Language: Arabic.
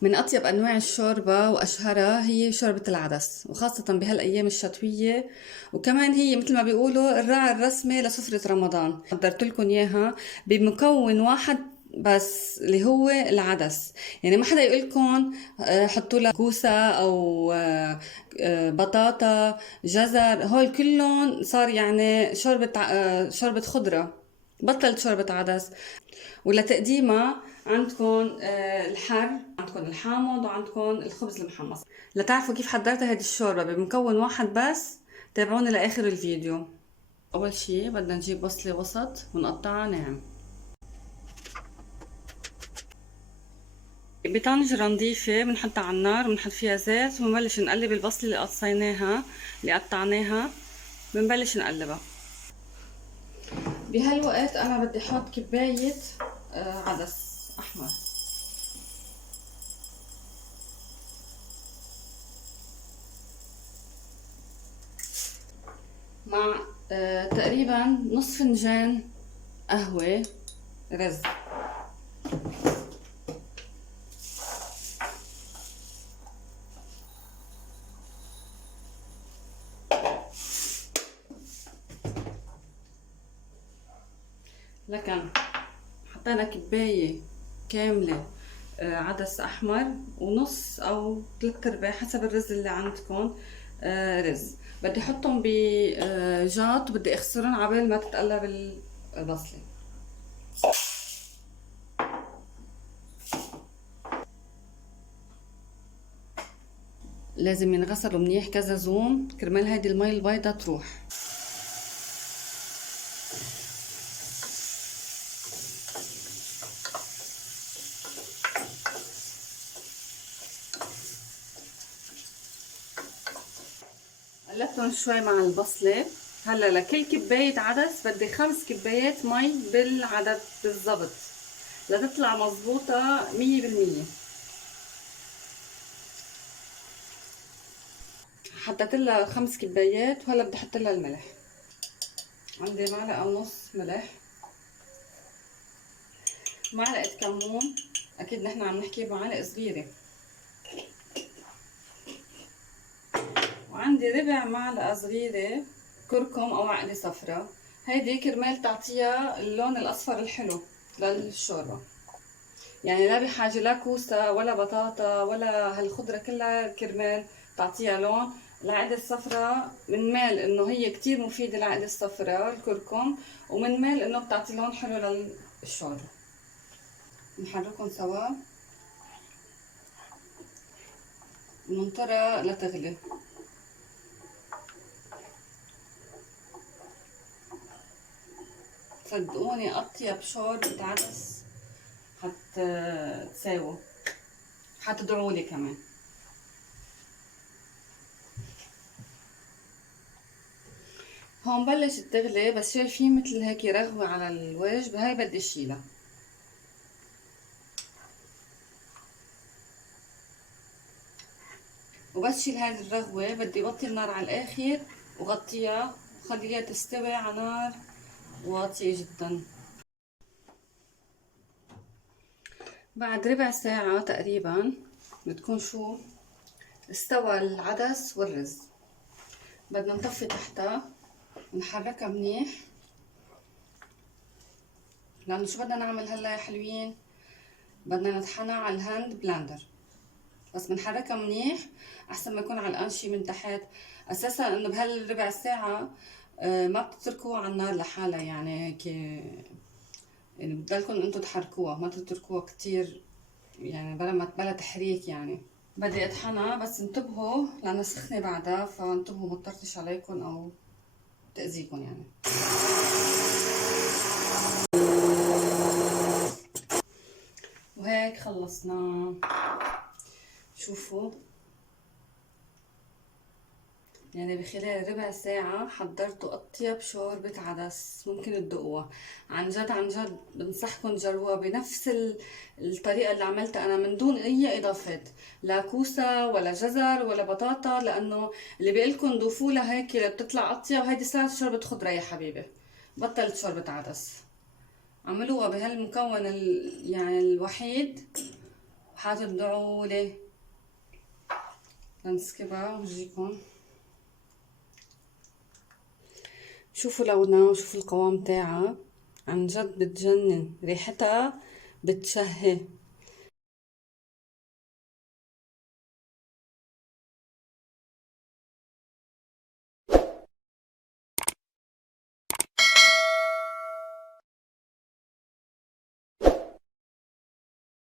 من أطيب أنواع الشوربة وأشهرها هي شوربة العدس، وخاصة بهالأيام الشتوية. وكمان هي مثل ما بيقولوا الراعي الرسمي لسفرة رمضان. حضرت لكم إياها بمكون واحد بس اللي هو العدس. يعني ما حدا يقول لكم حطوا لها كوسة أو بطاطا، جزر، هول كلهم صار يعني شوربة خضرة. بطلت شوربة عدس. ولتقديمها عندكم الحر، عندكم الحامض، وعندكم الخبز المحمص. لتعرفوا كيف حضرت هذه الشوربة بمكون واحد بس، تابعوني لآخر الفيديو. أول شي بدنا نجيب بصلة وسط ونقطعها ناعم. بطنجرة نظيفة بنحطها على النار وبنحط فيها زيت وبنبلش نقلب البصلة اللي قصيناها اللي قطعناها. بنبلش نقلبها. بهالوقت أنا بدي أحط كباية عدس أحمر مع تقريبا نص فنجان قهوة رز. لكن حطينا كباية كاملة عدس أحمر، ونص أو 3/4 حسب الرز اللي عندكم رز. بدي أحطهم بجاط وبدي أغسلهم عبال ما تتقلب البصلة. لازم ينغسلوا منيح كذا زوم كرمال هيدي المي البيضة تروح. قلبتهم شوي مع البصلة. هلا لكل كباية عدس بدي 5 كبايات مي بالعدد بالضبط لتطلع مظبوطة 100%. حطيت لها 5 كبايات، وهلا بدي احط لها الملح. عندي معلقة ونص ملح، معلقة كمون، اكيد نحن عم نحكي بمعلقة صغيرة، وعندي ربع معلقة صغيرة كركم او عقدة صفراء. هيدي كرمال تعطيها اللون الاصفر الحلو للشوربة. يعني لا بحاجة لا كوسة ولا بطاطا ولا هالخضرة كلها كرمال تعطيها لون. العقدة الصفراء من مال انه هي كتير مفيدة، العقدة الصفراء الكركم، ومن مال انه بتعطي لون حلو للشوربة. نحركهم سوا وننطرها لتغلي. صدقوني أطيب شوربة عدس تساووا، حتدعولي كمان. هون بلشت تغلي، بس شايفين مثل هيك رغوة على الوجه، هاي بدي اشيلها. وبس شيل هاي الرغوة بدي وطي النار على الآخر وغطيها وخليها تستوي على نار واطية جدا. بعد ربع ساعة تقريبا بتكون شو استوى العدس والرز. بدنا نطفي تحتها ونحركها منيح، لأنه شو بدنا نعمل هلا يا حلوين؟ بدنا نطحنها على الهاند بلاندر، بس بنحركها منيح أحسن ما يكون على القنشة من تحت. أساسا إنه بهالربع ساعة ما بتتركوها على النار لحالها، يعني هيك يعني بضلكم انتو تحركوها، ما تتركوها كتير يعني بلا تحريك. يعني بدي اطحنها، بس انتبهوا لأنها سخنة بعدها، فانتبهوا ما تطرطش عليكم أو تأذيكم يعني. وهيك خلصنا. شوفوا، يعني بخلال ربع ساعة حضرتوا أطيب شوربة عدس ممكن تدوقوها. عن جد عن جد بنصحكم تجربوها بنفس الطريقة اللي عملتها أنا، من دون أي إضافات، لا كوسة ولا جزر ولا بطاطا، لأنه اللي بيقلكن ضيفوا لها هيك بتطلع أطيب. وهيدي صارت شوربة خضرة يا حبيبي، بطلت شوربة عدس. عملوها بهالمكون يعني الوحيد، حتدعوا لي لنسكبها وجيكم شوفوا لونها وشوفوا القوام تاعها، عن جد بتجنن، ريحتها بتشهي.